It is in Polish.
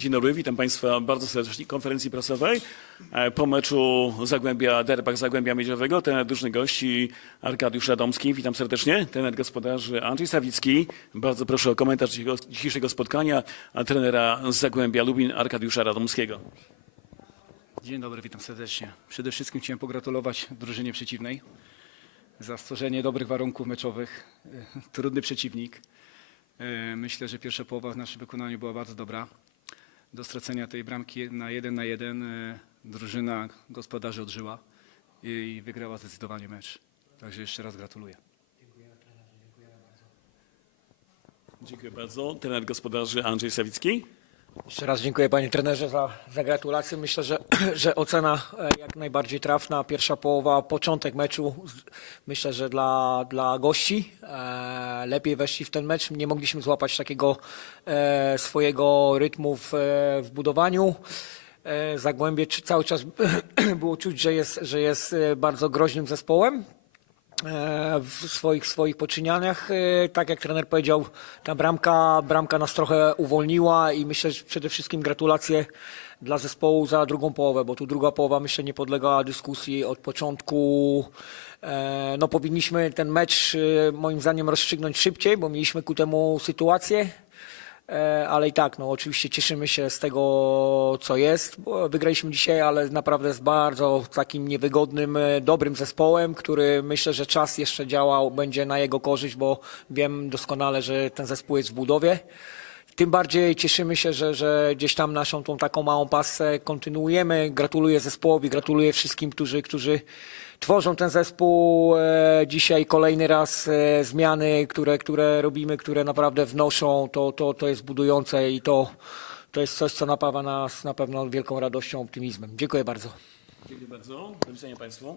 Dzień dobry, witam Państwa bardzo serdecznie konferencji prasowej. E, Po meczu Zagłębia, derbach Zagłębia Miedziowego, trener drużyny gości Arkadiusz Radomski. Witam serdecznie. Trener gospodarzy Andrzej Sawicki. Bardzo proszę o komentarz dzisiejszego- spotkania trenera Zagłębia Lubin Arkadiusza Radomskiego. Dzień dobry, witam serdecznie. Przede wszystkim chciałem pogratulować drużynie przeciwnej za stworzenie dobrych warunków meczowych. E, Trudny przeciwnik. E, Myślę, że pierwsza połowa w naszym wykonaniu była bardzo dobra. Do stracenia tej bramki na jeden na jeden e, drużyna gospodarzy odżyła i wygrała zdecydowanie mecz. Także jeszcze raz gratuluję. Dziękuję bardzo. Trener gospodarzy Andrzej Sawicki. Jeszcze raz dziękuję panie trenerze za, za gratulacje. Myślę, że, że ocena e, jak najbardziej trafna. Pierwsza połowa, początek meczu. Myślę, że dla, dla gości e, lepiej weszli w ten mecz. Nie mogliśmy złapać takiego e, swojego rytmu w, e, w budowaniu. E, Zagłębie cały czas było czuć, że jest, że jest bardzo groźnym zespołem w swoich, swoich poczynianiach. E, Tak jak trener powiedział, ta bramka, bramka nas trochę uwolniła i myślę, że przede wszystkim gratulacje dla zespołu za drugą połowę, bo tu druga połowa myślę nie podlega dyskusji od początku. E, No powinniśmy ten mecz e, moim zdaniem rozstrzygnąć szybciej, bo mieliśmy ku temu sytuację. E, Ale i tak, no oczywiście cieszymy się z tego, co jest. Wygraliśmy dzisiaj, ale naprawdę z bardzo takim niewygodnym, e, dobrym zespołem, który myślę, że czas jeszcze działał, będzie na jego korzyść, bo wiem doskonale, że ten zespół jest w budowie. Tym bardziej cieszymy się, że, że gdzieś tam naszą tą taką małą pasę kontynuujemy. Gratuluję zespołowi, gratuluję wszystkim, którzy, którzy tworzą ten zespół. E, Dzisiaj kolejny raz e, zmiany, które, które robimy, które naprawdę wnoszą, to, to, to jest budujące i to, to jest coś, co napawa nas na pewno wielką radością, optymizmem. Dziękuję bardzo. Dziękuję bardzo. Do widzenia Państwu.